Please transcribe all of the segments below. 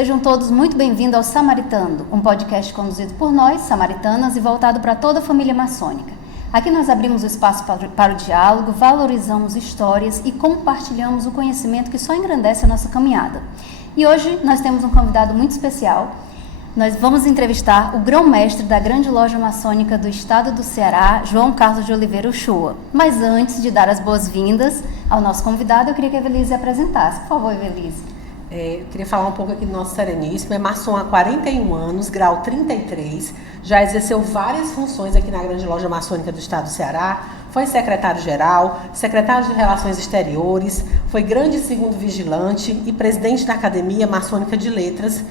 Sejam todos muito bem-vindos ao Samaritando, um podcast conduzido por nós, samaritanas, e voltado para toda a família maçônica. Aqui nós abrimos o espaço para o diálogo, valorizamos histórias e compartilhamos o conhecimento que só engrandece a nossa caminhada. E hoje nós temos um convidado muito especial. Nós vamos entrevistar o grão-mestre da Grande Loja Maçônica do Estado do Ceará, João Carlos de Oliveira Uchoa. Mas antes de dar as boas-vindas ao nosso convidado, eu queria que a Evelise apresentasse. Por favor, Evelise. Eu queria falar um pouco aqui do nosso Sereníssimo. É maçom há 41 anos, grau 33. Já exerceu várias funções aqui na Grande Loja Maçônica do Estado do Ceará. Foi secretário-geral, secretário de Relações Exteriores, foi grande segundo vigilante e presidente da Academia Maçônica de Letras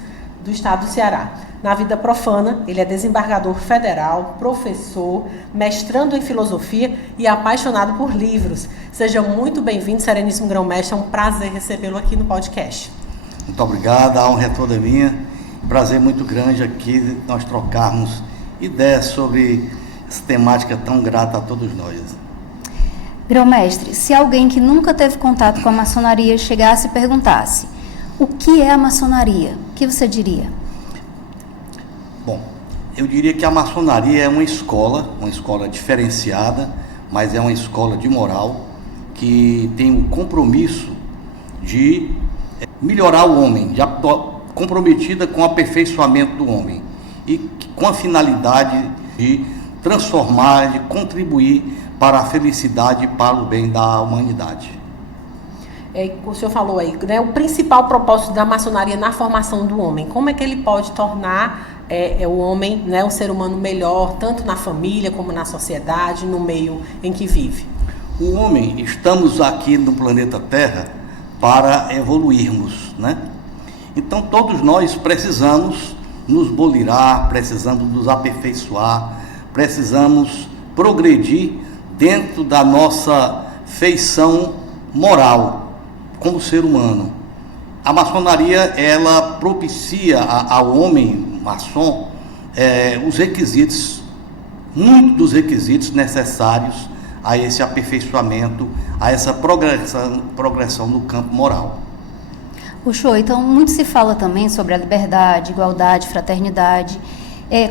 do Estado do Ceará. Na vida profana, ele é desembargador federal, professor, mestrando em filosofia e apaixonado por livros. Seja muito bem-vindo, Sereníssimo Grão-Mestre. É um prazer recebê-lo aqui no podcast. Muito obrigado, a honra é toda minha. Prazer muito grande aqui nós trocarmos ideias sobre essa temática tão grata a todos nós. Grão-mestre, se alguém que nunca teve contato com a maçonaria chegasse e perguntasse: o que é a maçonaria? O que você diria? Bom, eu diria que a maçonaria é uma escola diferenciada, mas é uma escola de moral que tem o compromisso de melhorar o homem, comprometida com o aperfeiçoamento do homem e com a finalidade de transformar, de contribuir para a felicidade e para o bem da humanidade. O senhor falou aí, né, o principal propósito da maçonaria na formação do homem. Como é que ele pode tornar o homem, né, um ser humano melhor, tanto na família como na sociedade, no meio em que vive? O homem, estamos aqui no planeta Terra para evoluirmos, né? Então todos nós precisamos nos bolirar, precisamos nos aperfeiçoar, precisamos progredir dentro da nossa feição moral como ser humano. A maçonaria, ela propicia ao homem maçom os requisitos, muitos dos requisitos necessários a esse aperfeiçoamento, a essa progressão no campo moral. Uchoa, então muito se fala também sobre a liberdade, igualdade, fraternidade.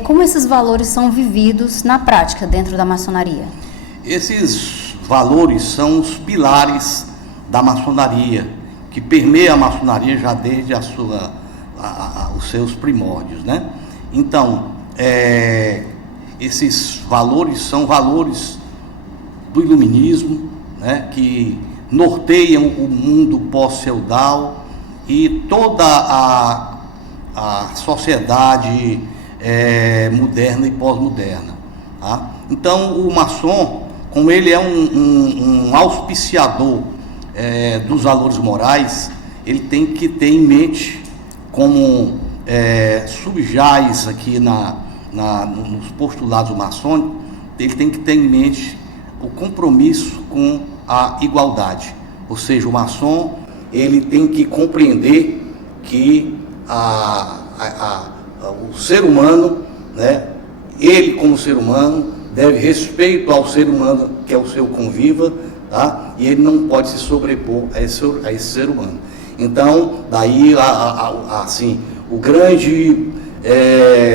Como esses valores são vividos na prática dentro da maçonaria? Esses valores são os pilares da maçonaria, que permeia a maçonaria já desde os seus primórdios, né? Então, esses valores são valores do iluminismo, né, que norteiam o mundo pós-feudal e toda a sociedade moderna e pós-moderna, tá? Então, o maçom, como ele é um auspiciador dos valores morais, ele tem que ter em mente, como subjaz aqui nos postulados maçônicos, ele tem que ter em mente o compromisso com a igualdade. Ou seja, o maçom, ele tem que compreender que o ser humano, né, ele como ser humano, deve respeito ao ser humano que é o seu conviva, tá? E ele não pode se sobrepor a esse ser humano. Então, daí, assim, o grande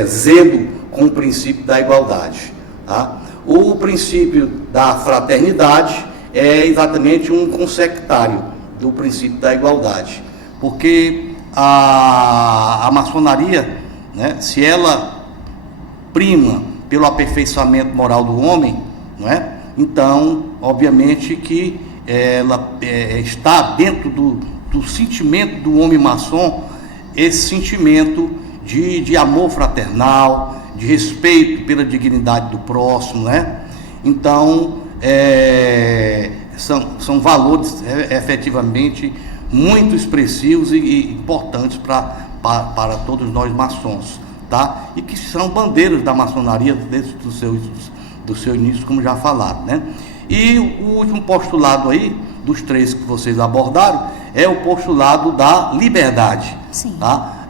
zelo com o princípio da igualdade, tá? O princípio da fraternidade é exatamente um consectário do princípio da igualdade, porque a maçonaria, né, se ela prima pelo aperfeiçoamento moral do homem, não é? Então, obviamente que ela está dentro do sentimento do homem maçom, esse sentimento de amor fraternal, de respeito pela dignidade do próximo, né? Então, são valores efetivamente muito expressivos e importantes para todos nós maçons, tá? E que são bandeiras da maçonaria desde do seu início, como já falaram, né? E o último postulado aí, dos três que vocês abordaram, é o postulado da liberdade. Sim. Tá?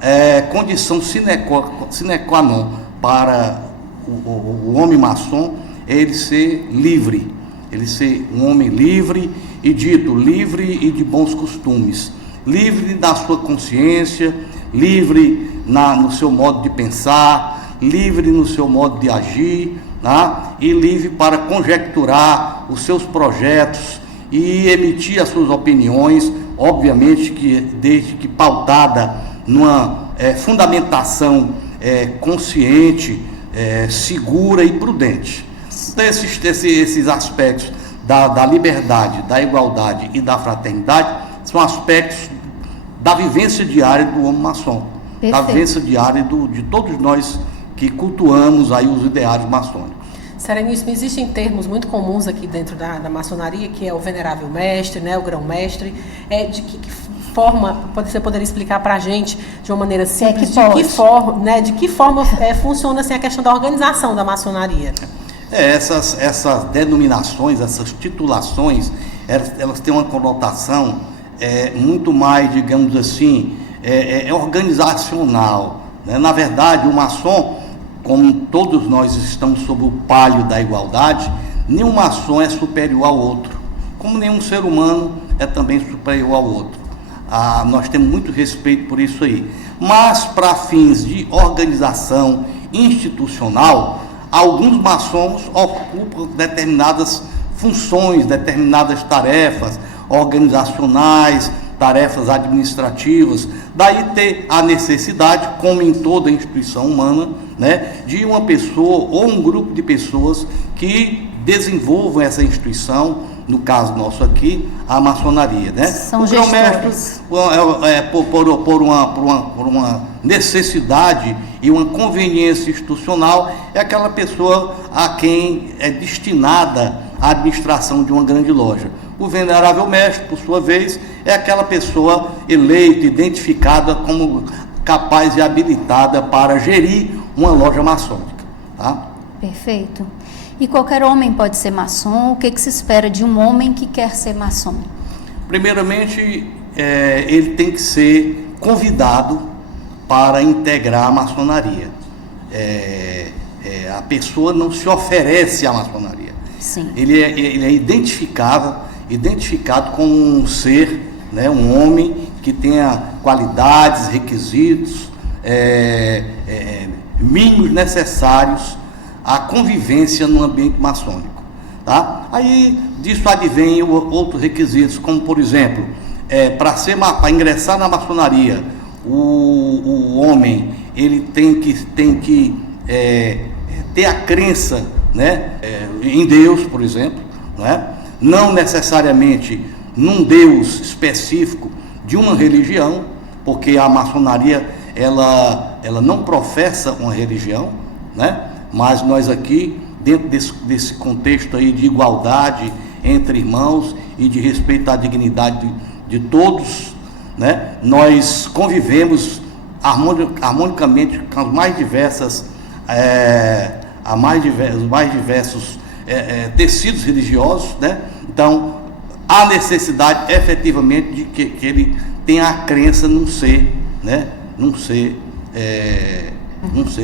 Condição sine qua non para o homem maçom é ele ser livre, ele ser um homem livre e dito livre e de bons costumes, livre da sua consciência, livre no seu modo de pensar, livre no seu modo de agir, tá? E livre para conjecturar os seus projetos e emitir as suas opiniões, obviamente que desde que pautada numa fundamentação consciente, segura e prudente. Esses aspectos da liberdade, da igualdade e da fraternidade são aspectos da vivência diária do homem maçom, da vivência diária de todos nós que cultuamos aí os ideários maçônicos. Sereníssimo, existem termos muito comuns aqui dentro da maçonaria, que é o venerável mestre, né, o grão-mestre. De que forma, você poderia explicar para a gente, de uma maneira simples, de que forma funciona assim, a questão da organização da maçonaria? Essas denominações, essas titulações, elas têm uma conotação muito mais, digamos assim, organizacional, né? Na verdade, o maçom, como todos nós estamos sob o palio da igualdade, nenhum maçom é superior ao outro, como nenhum ser humano é também superior ao outro. Nós temos muito respeito por isso aí. Mas, para fins de organização institucional, alguns maçons ocupam determinadas funções, determinadas tarefas organizacionais, tarefas administrativas. Daí ter a necessidade, como em toda instituição humana, né, de uma pessoa ou um grupo de pessoas que desenvolvam essa instituição, no caso nosso aqui, a maçonaria, né? São gestores. Por uma necessidade e uma conveniência institucional, é aquela pessoa a quem é destinada a administração de uma grande loja. O venerável mestre, por sua vez, é aquela pessoa eleita, identificada como capaz e habilitada para gerir uma loja maçônica. Tá? Perfeito. E qualquer homem pode ser maçom? O que se espera de um homem que quer ser maçom? Primeiramente, ele tem que ser convidado para integrar a maçonaria. A pessoa não se oferece à maçonaria. Sim. Ele é identificado como um ser, né, um homem que tenha qualidades, requisitos mínimos necessários à convivência no ambiente maçônico. Tá? Aí disso advém outros requisitos, como por exemplo, para ingressar na maçonaria, o homem ele tem que ter a crença, né, em Deus, por exemplo, né? Não necessariamente num Deus específico de uma religião, porque a maçonaria ela não professa uma religião, né? Mas nós aqui, dentro desse contexto aí de igualdade entre irmãos e de respeito à dignidade de todos, né? Nós convivemos harmonicamente com as mais diversas os mais diversos tecidos religiosos, né? Então, há necessidade efetivamente de que ele tenha a crença num ser, né? Num ser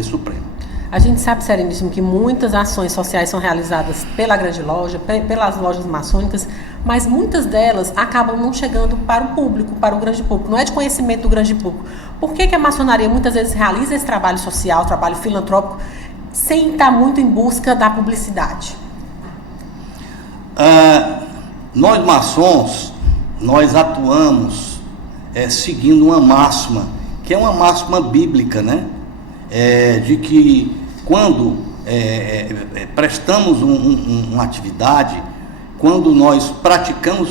supremo. A gente sabe, Sereníssimo, que muitas ações sociais são realizadas pela grande loja, pelas lojas maçônicas, mas muitas delas acabam não chegando para o público, para o grande público, não é de conhecimento do grande público. Por que a maçonaria muitas vezes realiza esse trabalho social, trabalho filantrópico, sem estar muito em busca da publicidade? Nós maçons, nós atuamos seguindo uma máxima, que é uma máxima bíblica, né? De que quando prestamos uma atividade, quando nós praticamos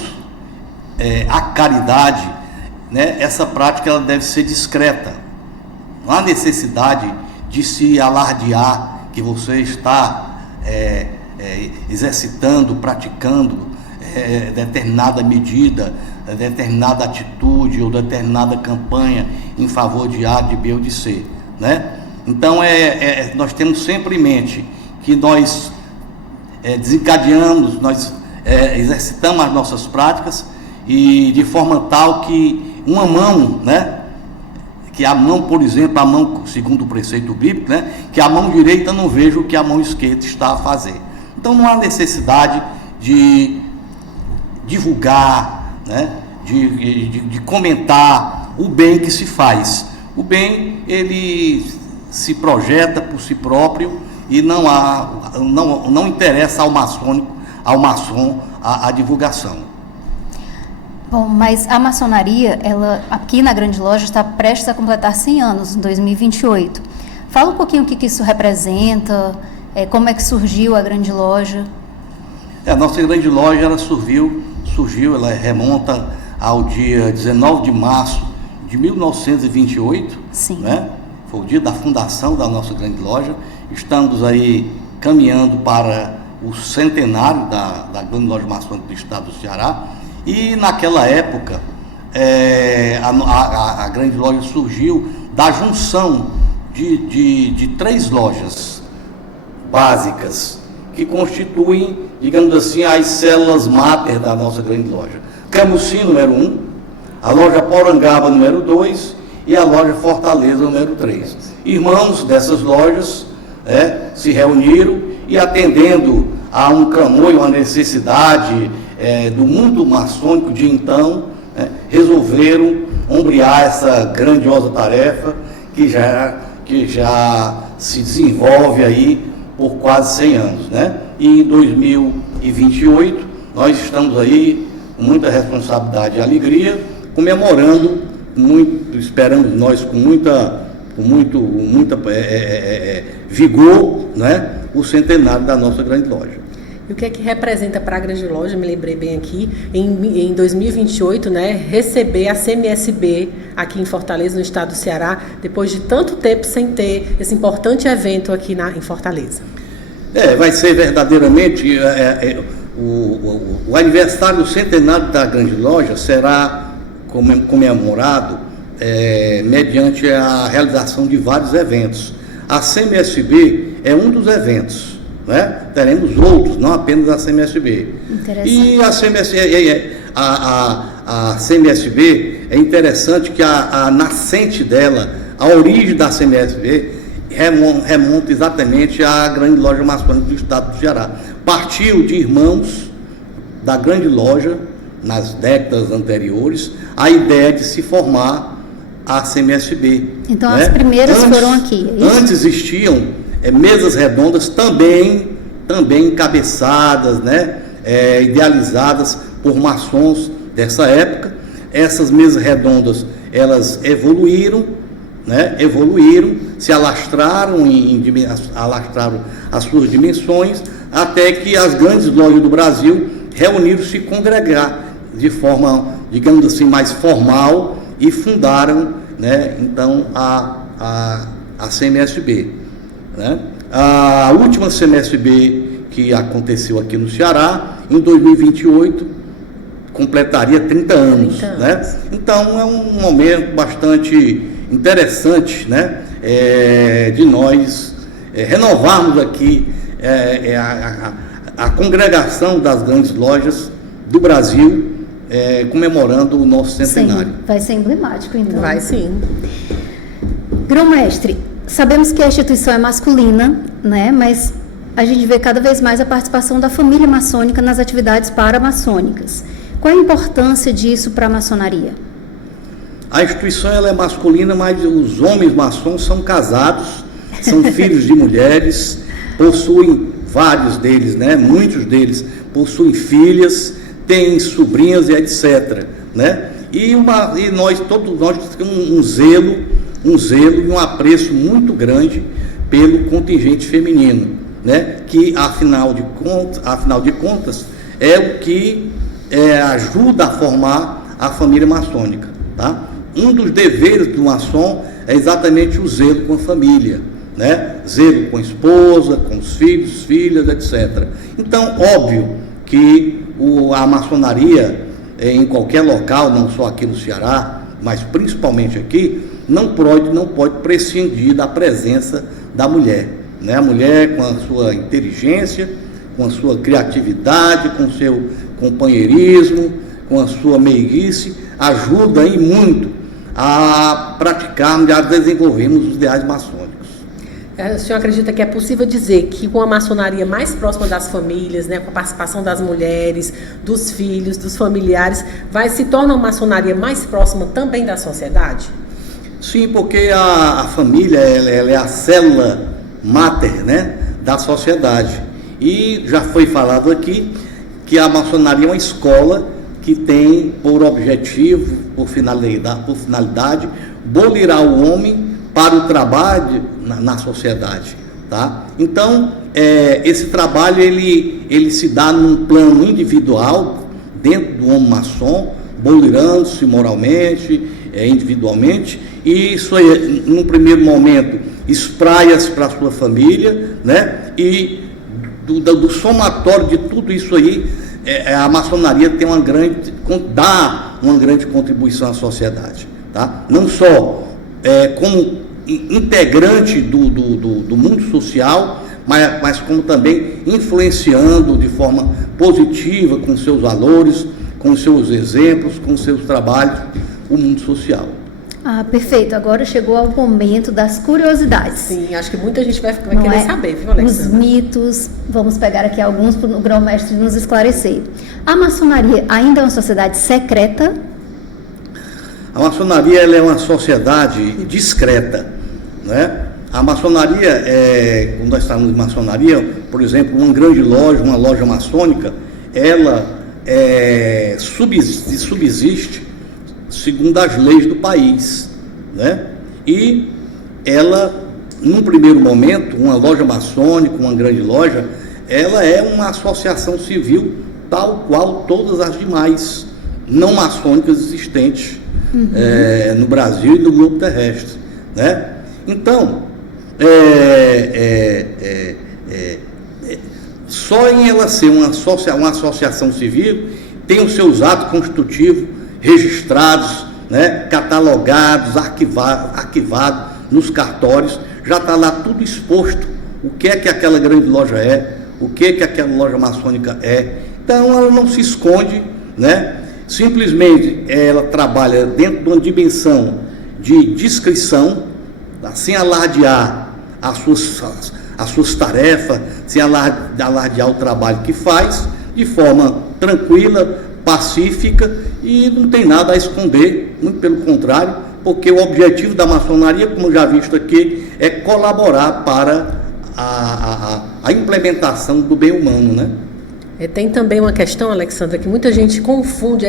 a caridade, né, essa prática ela deve ser discreta. Não há necessidade de se alardear que você está exercitando, praticando determinada medida, determinada atitude ou determinada campanha em favor de A, de B ou de C, né? Então, nós temos sempre em mente que nós desencadeamos, nós exercitamos as nossas práticas e de forma tal que uma mão, né? Que a mão, por exemplo, a mão, segundo o preceito bíblico, né? Que a mão direita não veja o que a mão esquerda está a fazer. Então, não há necessidade de divulgar, né? De comentar o bem que se faz, O bem, ele se projeta por si próprio e não interessa ao maçom a divulgação. Bom, mas a maçonaria, ela aqui na Grande Loja está prestes a completar 100 anos, em 2028. Fala um pouquinho o que isso representa, como é que surgiu a Grande Loja. A nossa Grande Loja ela surgiu, ela remonta ao dia 19 de março de 1928. Sim. Né? Foi o dia da fundação da nossa Grande Loja. Estamos aí caminhando para o centenário da Grande Loja Maçônica do Estado do Ceará. E naquela época, a Grande Loja surgiu da junção de 3 lojas básicas que constituem, digamos assim, as células máter da nossa Grande Loja. Camusim, número 1, a loja Porangaba, número 2 e a loja Fortaleza, número 3. Irmãos dessas lojas se reuniram e, atendendo a um clamor e uma necessidade do mundo maçônico de então, resolveram ombrear essa grandiosa tarefa que já se desenvolve aí por quase 100 anos, né? E em 2028 nós estamos aí com muita responsabilidade e alegria, comemorando esperamos nós com muito vigor, né? O centenário da nossa Grande Loja. E o que é que representa para a Grande Loja, me lembrei bem aqui, em 2028, né, receber a CMSB aqui em Fortaleza, no estado do Ceará, depois de tanto tempo sem ter esse importante evento aqui em Fortaleza? Vai ser verdadeiramente, o aniversário centenário da Grande Loja será comemorado mediante a realização de vários eventos. A CMSB é um dos eventos. Né? Teremos outros, não apenas a CMSB. E a CMSB é interessante que a nascente dela, a origem da CMSB, remonta exatamente à Grande Loja Maçônica do Estado do Ceará. Partiu de irmãos da Grande Loja, nas décadas anteriores, a ideia de se formar a CMSB. Então, né? As primeiras foram aqui. É isso? Antes existiam mesas redondas também encabeçadas, né? Idealizadas por maçons dessa época. Essas mesas redondas, elas evoluíram, né? Se alastraram, alastraram as suas dimensões, até que as grandes lojas do Brasil reuniram-se congregar de forma, digamos assim, mais formal e fundaram, né? Então a CMSB. Né? A última CMSB que aconteceu aqui no Ceará, em 2028, completaria 30 anos. Né? Então é um momento bastante interessante, né? De nós renovarmos aqui a congregação das grandes lojas do Brasil, comemorando o nosso centenário. Sim, vai ser emblemático, então. Vai sim. Grão-mestre, sabemos que a instituição é masculina, né? Mas a gente vê cada vez mais a participação da família maçônica nas atividades paramaçônicas. Qual a importância disso para a maçonaria? A instituição ela é masculina, mas os homens maçons são casados, são filhos de mulheres, possuem vários deles, né? Muitos deles possuem filhas, têm sobrinhas e etc. Né? E todos nós temos um zelo e um apreço muito grande pelo contingente feminino, né? Que afinal de contas é o que ajuda a formar a família maçônica. Tá? Um dos deveres do maçom é exatamente o zelo com a família, né? Zelo com a esposa, com os filhos, filhas, etc. Então, óbvio que a maçonaria, em qualquer local, não só aqui no Ceará, mas principalmente aqui, não pode prescindir da presença da mulher. Né? A mulher, com a sua inteligência, com a sua criatividade, com o seu companheirismo, com a sua meiguice, ajuda e muito a praticarmos e a desenvolvermos os ideais maçônicos. O senhor acredita que é possível dizer que com a maçonaria mais próxima das famílias, né, com a participação das mulheres, dos filhos, dos familiares, se torna uma maçonaria mais próxima também da sociedade? Sim, porque a família ela é a célula máter, né, da sociedade. E já foi falado aqui que a maçonaria é uma escola que tem por objetivo, por finalidade, bolirar o homem para o trabalho na sociedade, tá? Então, esse trabalho ele se dá num plano individual, dentro do homem maçom, bolirando-se moralmente, individualmente, e isso aí, num primeiro momento, espraia-se para a sua família, né? E do somatório de tudo isso aí, a maçonaria tem dá uma grande contribuição à sociedade, tá? Não só como integrante do mundo social, mas como também influenciando de forma positiva com seus valores, com seus exemplos, com seus trabalhos, o mundo social. Ah, perfeito. Agora chegou ao momento das curiosidades. Sim, acho que muita gente vai querer saber, viu, Alexandra? Os mitos, vamos pegar aqui alguns para o grão-mestre nos esclarecer. A maçonaria ainda é uma sociedade secreta? A maçonaria ela é uma sociedade discreta, né? A maçonaria, quando nós estamos em maçonaria, por exemplo, uma grande loja, uma loja maçônica, ela subsiste segundo as leis do país, né? E ela, num primeiro momento, uma loja maçônica, uma grande loja, ela é uma associação civil tal qual todas as demais não maçônicas existentes no Brasil e no globo terrestre, né? Então, só em ela ser uma associação civil, tem os seus atos constitutivos registrados, né, catalogados, arquivados nos cartórios, já está lá tudo exposto, o que aquela grande loja o que aquela loja maçônica Então ela não se esconde, né? Simplesmente ela trabalha dentro de uma dimensão de discrição, sem alardear as suas tarefas, sem alardear o trabalho que faz, de forma tranquila, pacífica, e não tem nada a esconder, muito pelo contrário, porque o objetivo da maçonaria, como já visto aqui, é colaborar para a implementação do bem humano, né? Tem também uma questão, Alexandra, que muita gente confunde,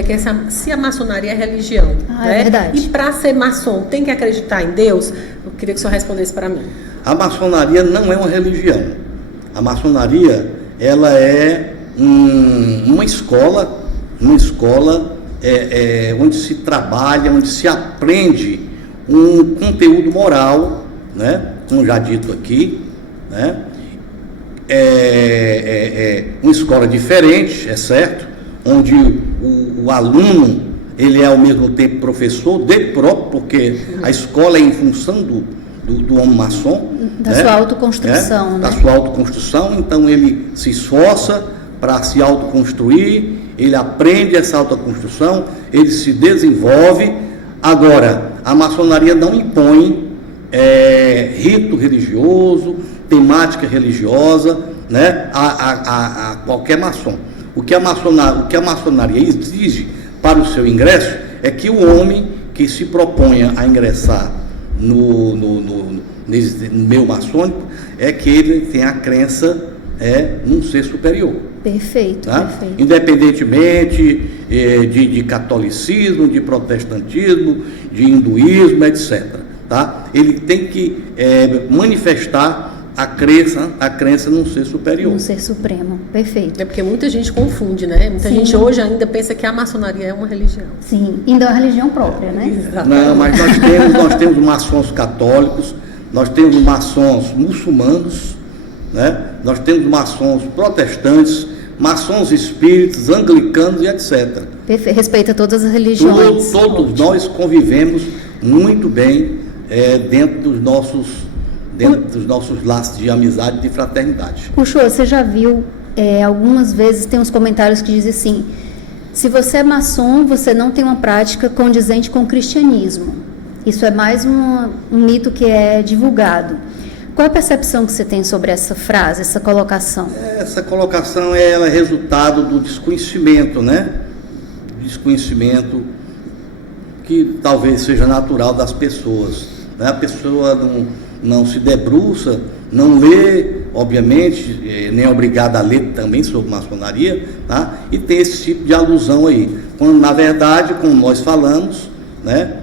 se a maçonaria é religião. Né? É verdade. E para ser maçom, tem que acreditar em Deus? Eu queria que o senhor respondesse para mim. A maçonaria não é uma religião. A maçonaria, ela é uma escola onde se trabalha, onde se aprende um conteúdo moral, né? Como já dito aqui, né? Uma escola diferente, é certo, onde o aluno ele é ao mesmo tempo professor dele próprio, porque a escola é em função do homem maçom, da sua autoconstrução, né? Da sua autoconstrução. Então ele se esforça para se autoconstruir, ele aprende essa autoconstrução, ele se desenvolve. Agora, a maçonaria não impõe rito religioso, temática religiosa, né, a qualquer maçom. O que a maçonaria exige para o seu ingresso é que o homem que se proponha a ingressar no meio maçônico é que ele tenha a crença num ser superior. Perfeito, tá? Perfeito. Independentemente de catolicismo, de protestantismo, de hinduísmo, etc. Tá? Ele tem que manifestar a crença num ser superior. Um ser supremo, perfeito. É porque muita gente confunde, né? Muita gente hoje ainda pensa que a maçonaria é uma religião. Sim, ainda é uma religião própria, né? Exatamente. Não, mas nós temos maçons católicos, nós temos maçons muçulmanos, né? Nós temos maçons protestantes, maçons espíritas, anglicanos e etc. Perfeito, respeita todas as religiões. Todos nós convivemos muito bem dentro dos nossos laços de amizade e de fraternidade. Puxou, você já viu, algumas vezes tem uns comentários que dizem assim: se você é maçom, você não tem uma prática condizente com o cristianismo. Isso é mais um mito que é divulgado. Qual a percepção que você tem sobre essa frase, essa colocação? Essa colocação ela é resultado do desconhecimento, né? Desconhecimento que talvez seja natural das pessoas, né? A pessoa não se debruça, não lê, obviamente, nem é obrigada a ler também sobre maçonaria, tá? E tem esse tipo de alusão aí, quando na verdade, como nós falamos, né,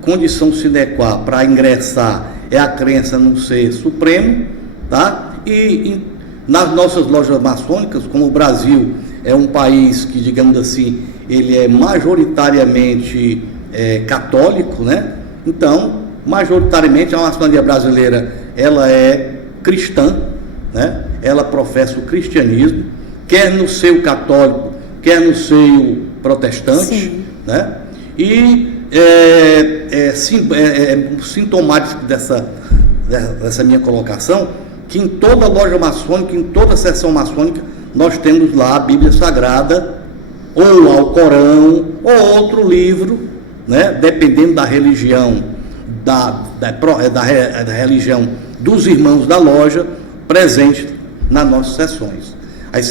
condição sine qua para ingressar é a crença no ser supremo, tá? E nas nossas lojas maçônicas, como o Brasil é um país que, digamos assim, ele é majoritariamente católico, né? Então, majoritariamente a maçonaria brasileira, ela é cristã, né? Ela professa o cristianismo, quer no seio católico, quer no seio protestante. Sim. Né? E sintomático dessa minha colocação, que em toda loja maçônica, em toda seção maçônica, nós temos lá a Bíblia Sagrada, ou Alcorão, ou outro livro, né? Dependendo da religião, da religião dos irmãos da loja, presente nas nossas sessões.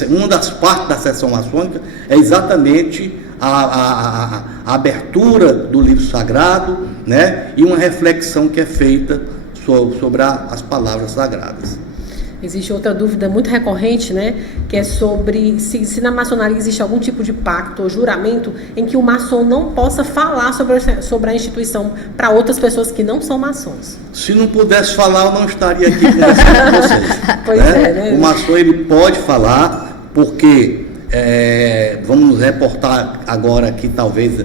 Uma das partes da sessão maçônica é exatamente a abertura do livro sagrado, né? E uma reflexão que é feita sobre as palavras sagradas. Existe outra dúvida muito recorrente, né, que é sobre se na maçonaria existe algum tipo de pacto ou juramento em que o maçom não possa falar sobre a instituição para outras pessoas que não são maçons. Se não pudesse falar, eu não estaria aqui conversando com vocês. Pois né? O maçom, ele pode falar, porque vamos nos reportar agora aqui, talvez,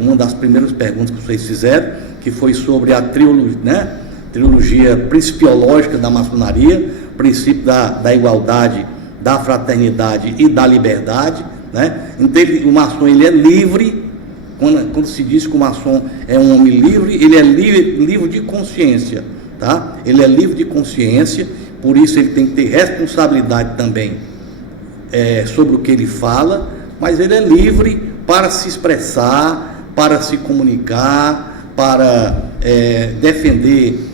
uma das primeiras perguntas que vocês fizeram, que foi sobre a trilogia, né? Trilogia principiológica da maçonaria, princípio da igualdade, da fraternidade e da liberdade, né? Então, o maçom, ele é livre. Quando se diz que o maçom é um homem livre, ele é livre de consciência, tá? Ele é livre de consciência, por isso ele tem que ter responsabilidade também sobre o que ele fala, mas ele é livre para se expressar, para se comunicar, para defender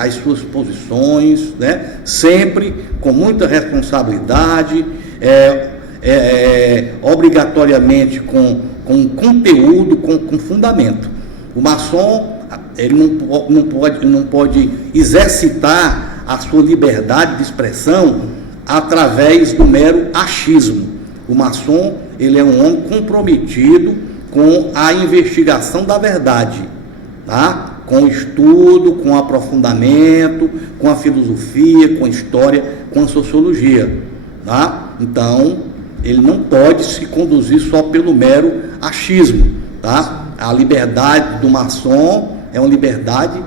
as suas posições, né? Sempre com muita responsabilidade, obrigatoriamente com conteúdo, com fundamento. O maçom, ele não pode exercitar a sua liberdade de expressão através do mero achismo. O maçom, ele é um homem comprometido com a investigação da verdade, tá? Com o estudo, com o aprofundamento, com a filosofia, com a história, com a sociologia, tá? Então, ele não pode se conduzir só pelo mero achismo, tá? A liberdade do maçom é uma liberdade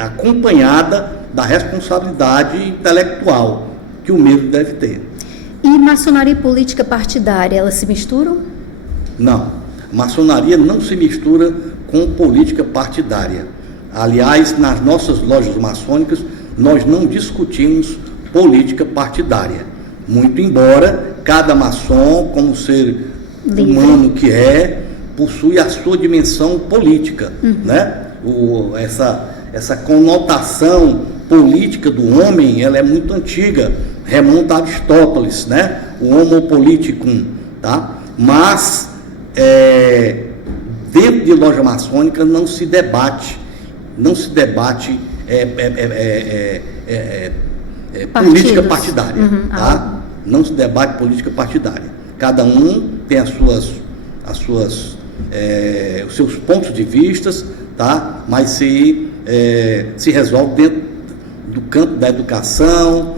acompanhada da responsabilidade intelectual que o mesmo deve ter. E maçonaria e política partidária, elas se misturam? Não, maçonaria não se mistura com política partidária. Aliás, nas nossas lojas maçônicas, nós não discutimos política partidária. Muito embora cada maçom, como ser humano que possui a sua dimensão política, né? Essa conotação política do homem, ela é muito antiga, remonta a Aristóteles, né? O homo politicum, tá? Mas dentro de loja maçônica não se debate política partidária, tá? Não se debate política partidária. Cada um tem os seus pontos de vistas, tá? Mas se resolve dentro do campo da educação,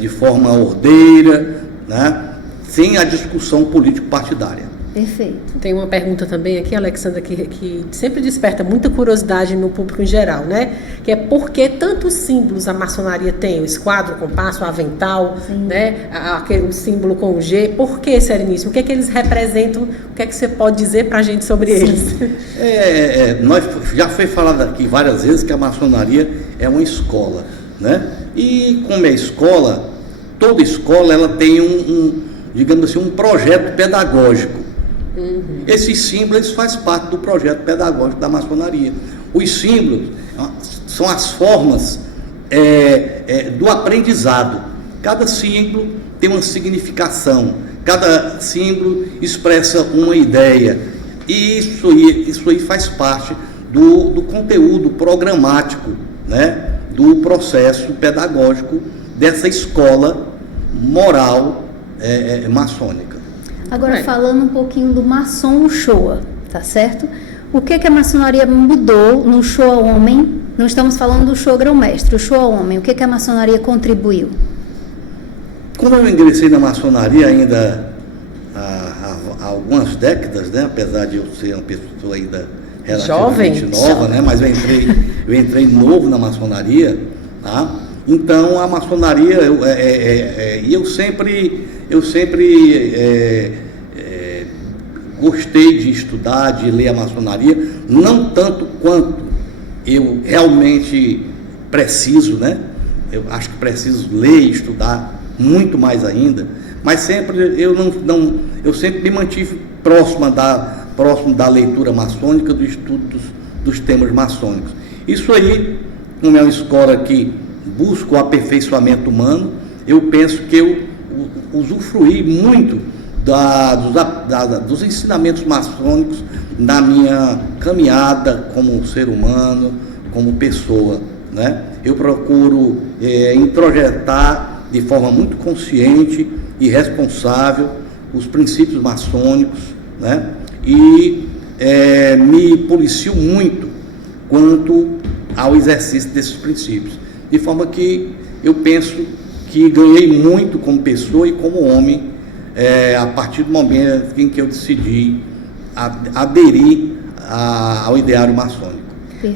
de forma ordeira, né? Sem a discussão político-partidária. Perfeito. Tem uma pergunta também aqui, Alexandra, que sempre desperta muita curiosidade no público em geral, né? Que é por que tantos símbolos a maçonaria tem? O esquadro, o compasso, o avental, né? Aquele símbolo com o G. Por que, Sereníssimo? O que é que eles representam? O que é que você pode dizer para a gente sobre eles? Nós já foi falado aqui várias vezes que a maçonaria é uma escola, né? E como é escola, toda escola ela tem digamos assim, um projeto pedagógico. Esses símbolos fazem parte do projeto pedagógico da maçonaria. Os símbolos são as formas do aprendizado. Cada símbolo tem uma significação, cada símbolo expressa uma ideia. E isso aí faz parte do conteúdo programático, né, do processo pedagógico dessa escola moral maçônica. Agora, falando um pouquinho do maçom Uchoa, tá certo? O que a maçonaria mudou no Uchoa Homem? Não estamos falando do Uchoa Grão-Mestre, o Uchoa Homem. O que a maçonaria contribuiu? Quando eu ingressei na maçonaria ainda há algumas décadas, né, apesar de eu ser uma pessoa ainda relativamente nova, né, mas eu entrei novo na maçonaria, tá? Então a maçonaria, eu sempre gostei de estudar, de ler a maçonaria, não tanto quanto eu realmente preciso, né? Eu acho que preciso ler e estudar muito mais ainda, mas sempre eu sempre me mantive próximo da leitura maçônica, do estudo dos temas maçônicos. Isso aí, como é uma escola que busca o aperfeiçoamento humano, eu penso que eu usufruí muito dos ensinamentos maçônicos na minha caminhada como ser humano, como pessoa, né? Eu procuro introjetar de forma muito consciente e responsável os princípios maçônicos, né? E me policio muito quanto ao exercício desses princípios, de forma que eu penso que ganhei muito como pessoa e como homem a partir do momento em que eu decidi aderir ao ideário maçônico.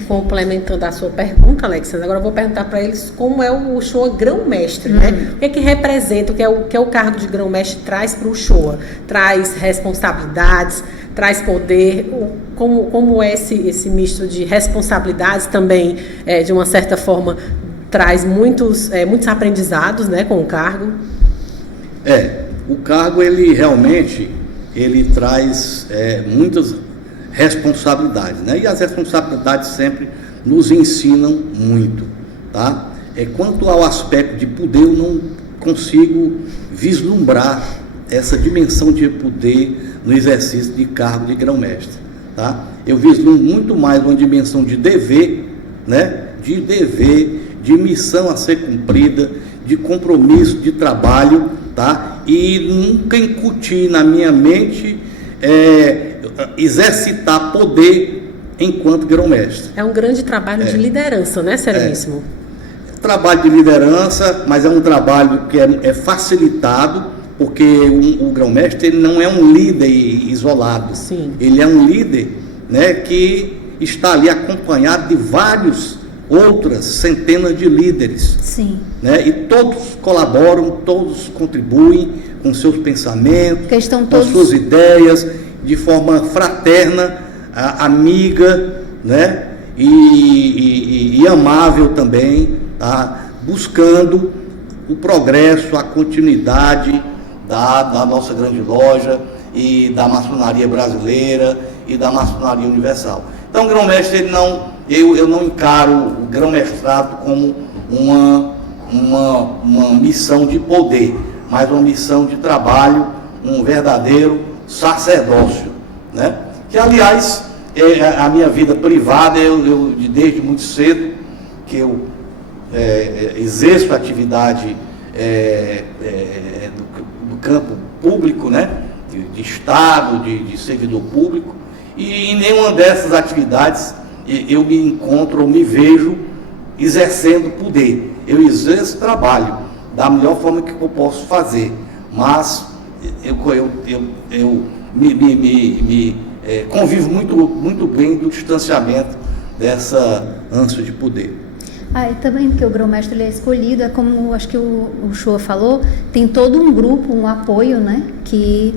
Complementando a sua pergunta, Alexandre, agora eu vou perguntar para eles como é o Uchoa Grão-Mestre, né? O que representa, o que é o cargo de Grão-Mestre traz para o Uchoa? Traz responsabilidades, traz poder, como é esse misto de responsabilidades também, de uma certa forma, traz muitos aprendizados, né, com o cargo? O cargo, ele realmente, ele traz muitas responsabilidades, né? E as responsabilidades sempre nos ensinam muito, tá? Quanto ao aspecto de poder, eu não consigo vislumbrar essa dimensão de poder no exercício de cargo de grão-mestre, tá? Eu vislumbro muito mais uma dimensão de dever, né? De dever, de missão a ser cumprida, de compromisso, de trabalho, tá? E nunca incutir na minha mente exercitar poder enquanto grão-mestre. É um grande trabalho de liderança, né, Sereníssimo? Trabalho de liderança, mas é um trabalho que é facilitado, porque o grão-mestre, ele não é um líder isolado. Sim. Ele é um líder, né, que está ali acompanhado de vários outras centenas de líderes. Sim. Né, e todos colaboram, todos contribuem com seus pensamentos, com suas ideias, de forma fraterna, amiga, né, e amável também, tá, buscando o progresso, a continuidade da nossa grande loja e da maçonaria brasileira e da maçonaria universal. Então, o grão-mestre, eu não encaro o grão-mestrado como uma missão de poder, mas uma missão de trabalho, um verdadeiro sacerdócio, né? Que, aliás, a minha vida privada, eu desde muito cedo que eu exerço atividade do campo público, né? De Estado, de servidor público, e em nenhuma dessas atividades eu me encontro ou me vejo exercendo poder. Eu exerço trabalho da melhor forma que eu posso fazer, mas eu convivo muito bem do distanciamento dessa ânsia de poder. E também porque o grão-mestre ele é escolhido, como acho que o Uchoa falou, tem todo um grupo, um apoio, né, que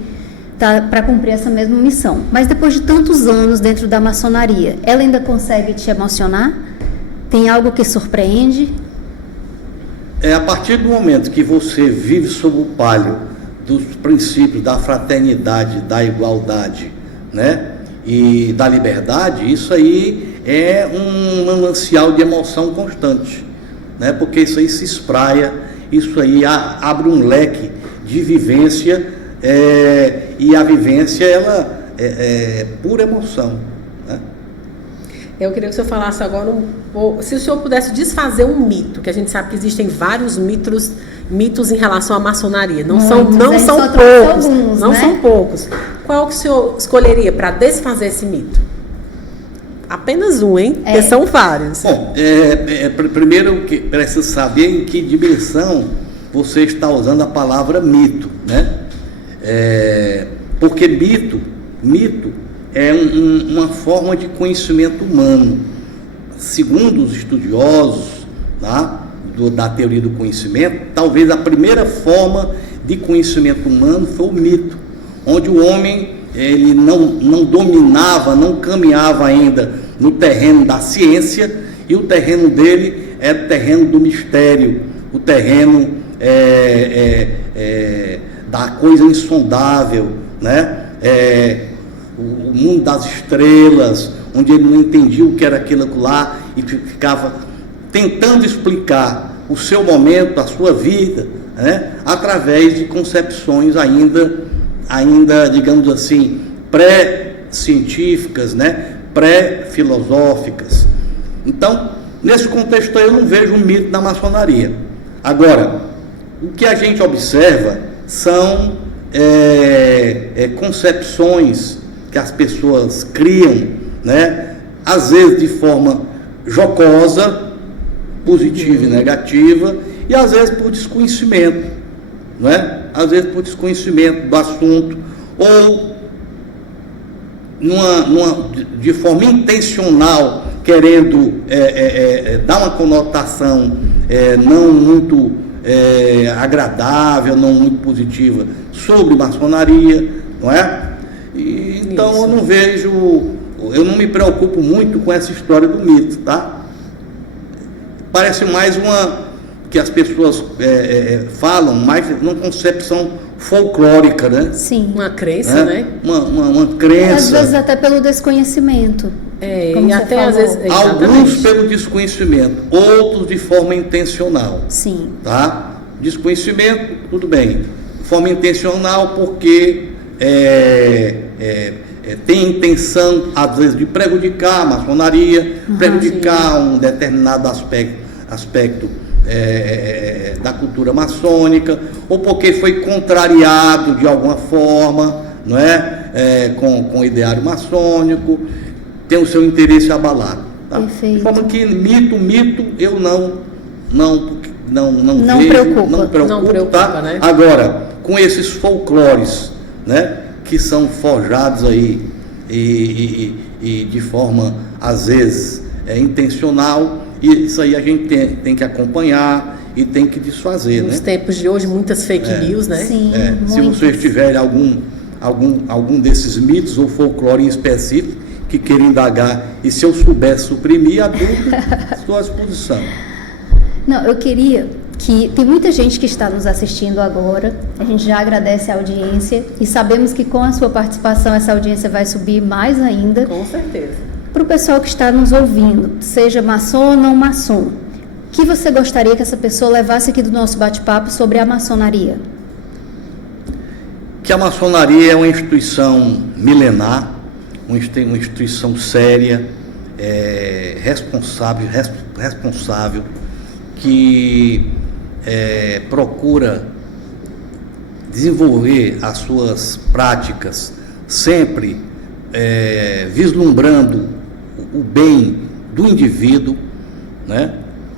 tá para cumprir essa mesma missão. Mas depois de tantos anos dentro da maçonaria, ela ainda consegue te emocionar? Tem algo que surpreende? A partir do momento que você vive sob o palio dos princípios da fraternidade, da igualdade, né, e da liberdade, isso aí é um manancial de emoção constante, né, porque isso aí se espraia, isso aí abre um leque de vivência, e a vivência, ela pura emoção, né? Eu queria que o senhor falasse agora se o senhor pudesse desfazer um mito, que a gente sabe que existem vários mitos em relação à maçonaria. Não são poucos. Alguns, não né? são poucos. Qual que o senhor escolheria para desfazer esse mito? Apenas um, hein? Porque são vários. Bom, primeiro que precisa saber em que dimensão você está usando a palavra mito, né? Porque mito é uma forma de conhecimento humano. Segundo os estudiosos, tá, da teoria do conhecimento, talvez a primeira forma de conhecimento humano foi o mito, onde o homem ele não dominava, não caminhava ainda no terreno da ciência, e o terreno dele era o terreno do mistério, o terreno da coisa insondável, né? O mundo das estrelas, onde ele não entendia o que era aquilo lá e ficava tentando explicar o seu momento, a sua vida, né? Através de concepções ainda, digamos assim, pré-científicas, né? Pré-filosóficas. Então, nesse contexto aí, eu não vejo um mito na maçonaria. Agora, o que a gente observa são concepções que as pessoas criam, né? Às vezes de forma jocosa, positiva e negativa, e às vezes por desconhecimento, né? Às vezes por desconhecimento do assunto, ou de forma intencional, querendo dar uma conotação não muito agradável, não muito positiva sobre maçonaria, não é? Então eu não me preocupo muito com essa história do mito, tá? Parece mais que as pessoas falam mais uma concepção folclórica, né? Sim. Uma crença, né? Uma crença. Às vezes até pelo desconhecimento. E até às vezes. Alguns pelo desconhecimento, outros de forma intencional. Sim. Tá? Desconhecimento, tudo bem. Forma intencional porque tem intenção, às vezes, de prejudicar a maçonaria, prejudicar um determinado aspecto da cultura maçônica, ou porque foi contrariado de alguma forma, não é? Com o ideário maçônico, tem o seu interesse abalado. Tá? Perfeito. De forma que mito eu não preocupa, tá? Né? Agora, com esses folclores, né, que são forjados aí e de forma, às vezes, intencional, e isso aí a gente tem que acompanhar e tem que desfazer. Nos né? tempos de hoje, muitas fake news, né? Sim, Se vocês tiverem algum desses mitos ou folclore em específico que queiram indagar, e se eu soubesse suprimir, a dúvida, estou à disposição. Não, eu queria que tem muita gente que está nos assistindo agora, a gente já agradece a audiência e sabemos que com a sua participação essa audiência vai subir mais ainda. Com certeza. Para o pessoal que está nos ouvindo, seja maçom ou não maçom, o que você gostaria que essa pessoa levasse aqui do nosso bate-papo sobre a maçonaria? Que a maçonaria é uma instituição milenar, uma instituição séria, responsável, que procura desenvolver as suas práticas sempre vislumbrando o bem do indivíduo, né?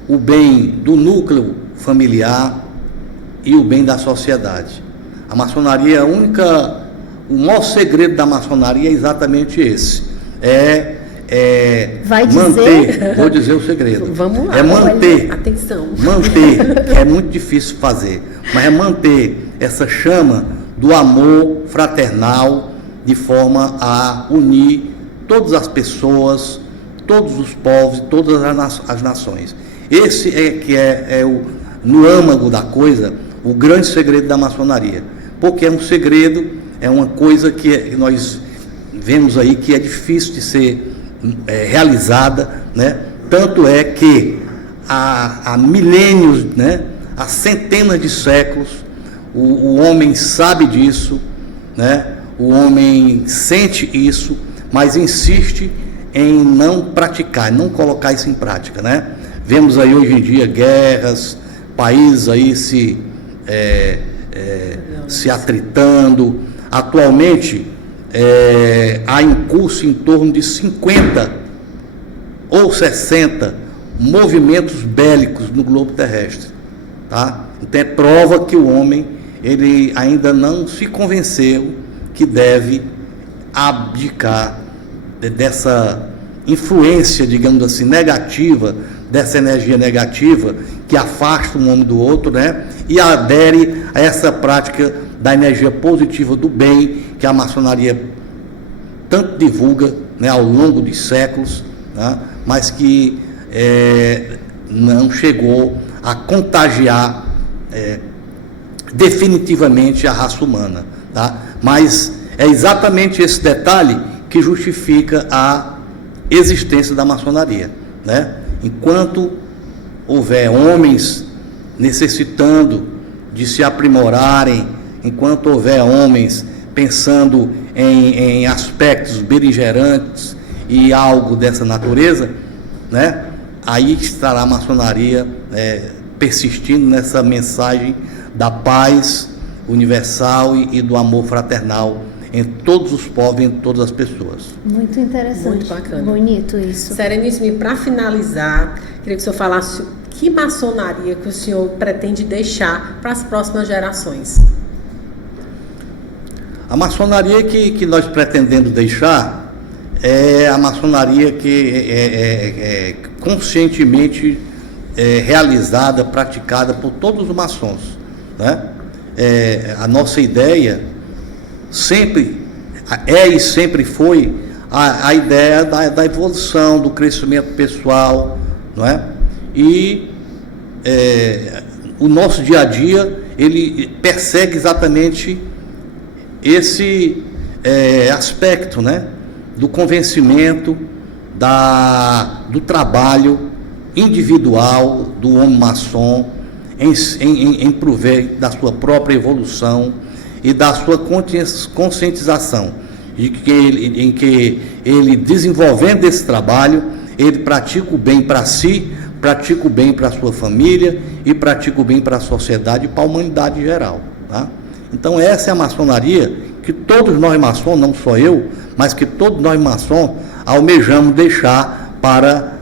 O bem do núcleo familiar e o bem da sociedade. A maçonaria, o maior segredo da maçonaria é exatamente esse. Vou dizer o segredo. Vamos lá. Atenção. Manter, que é muito difícil fazer, mas é manter essa chama do amor fraternal de forma a unir todas as pessoas, todos os povos e todas as nações. Esse no âmago da coisa, o grande segredo da maçonaria. Porque é um segredo, é uma coisa que nós vemos aí que é difícil de ser realizada, né? Tanto é que há milênios, né? Há centenas de séculos, o homem sabe disso, né? o homem sente isso, mas insiste em não praticar, não colocar isso em prática, né? Vemos aí hoje em dia guerras, países aí se atritando. Atualmente há em curso em torno de 50 ou 60 movimentos bélicos no globo terrestre, tá? Então é prova que o homem ele ainda não se convenceu que deve abdicar dessa influência, digamos assim, negativa, dessa energia negativa que afasta um homem do outro, né? E adere a essa prática da energia positiva do bem que a maçonaria tanto divulga, né, ao longo de séculos, né? Mas que não chegou a contagiar definitivamente a raça humana, tá? Mas é exatamente esse detalhe que justifica a existência da maçonaria, né? Enquanto houver homens necessitando de se aprimorarem, enquanto houver homens pensando em aspectos beligerantes e algo dessa natureza, né? Aí estará a maçonaria persistindo nessa mensagem da paz universal e do amor fraternal em todos os povos, em todas as pessoas. Muito interessante. Muito bacana. Bonito isso. Sereníssimo, e para finalizar, queria que o senhor falasse que maçonaria que o senhor pretende deixar para as próximas gerações. A maçonaria que nós pretendemos deixar é a maçonaria que é conscientemente realizada, praticada por todos os maçons, né? A nossa ideia sempre e sempre foi a ideia da evolução, do crescimento pessoal, não é? E o nosso dia a dia, ele persegue exatamente esse aspecto, né? Do convencimento, do trabalho individual do homem maçom em prover da sua própria evolução e da sua conscientização, em que ele, desenvolvendo esse trabalho, ele pratica o bem para si, pratica o bem para a sua família e pratica o bem para a sociedade e para a humanidade em geral, tá? Então essa é a maçonaria que todos nós maçons, não só eu, mas que todos nós maçons almejamos deixar para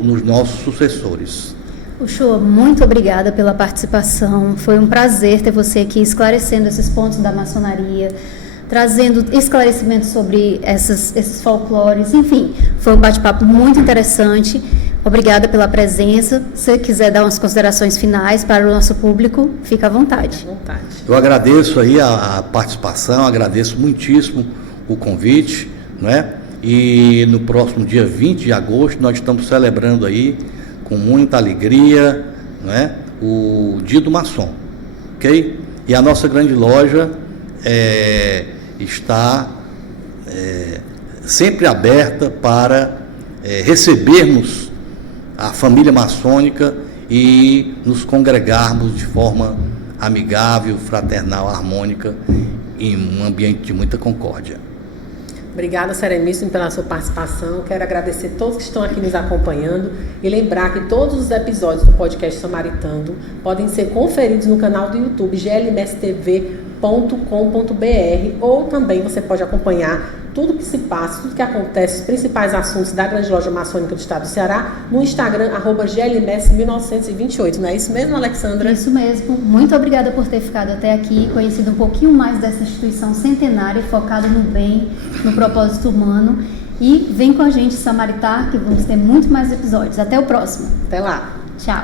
os nossos sucessores. Uchoa, muito obrigada pela participação. Foi um prazer ter você aqui esclarecendo esses pontos da maçonaria, trazendo esclarecimentos sobre esses folclores. Enfim, foi um bate-papo muito interessante. Obrigada pela presença. Se você quiser dar umas considerações finais para o nosso público, fica à vontade. Eu agradeço aí a participação, agradeço muitíssimo o convite, né? E no próximo dia 20 de agosto nós estamos celebrando aí com muita alegria, né, o Dia do Maçom, ok? E a nossa grande loja está sempre aberta para recebermos a família maçônica e nos congregarmos de forma amigável, fraternal, harmônica, em um ambiente de muita concórdia. Obrigada, Sereníssimo, pela sua participação. Quero agradecer a todos que estão aqui nos acompanhando e lembrar que todos os episódios do podcast Samaritando podem ser conferidos no canal do YouTube glmstv.com.br, ou também você pode acompanhar tudo que se passa, tudo que acontece, os principais assuntos da Grande Loja Maçônica do Estado do Ceará, no Instagram, @glms1928. Não é isso mesmo, Alexandra? Isso mesmo. Muito obrigada por ter ficado até aqui, conhecido um pouquinho mais dessa instituição centenária, focada no bem, no propósito humano. E vem com a gente, Samaritar, que vamos ter muito mais episódios. Até o próximo. Até lá. Tchau.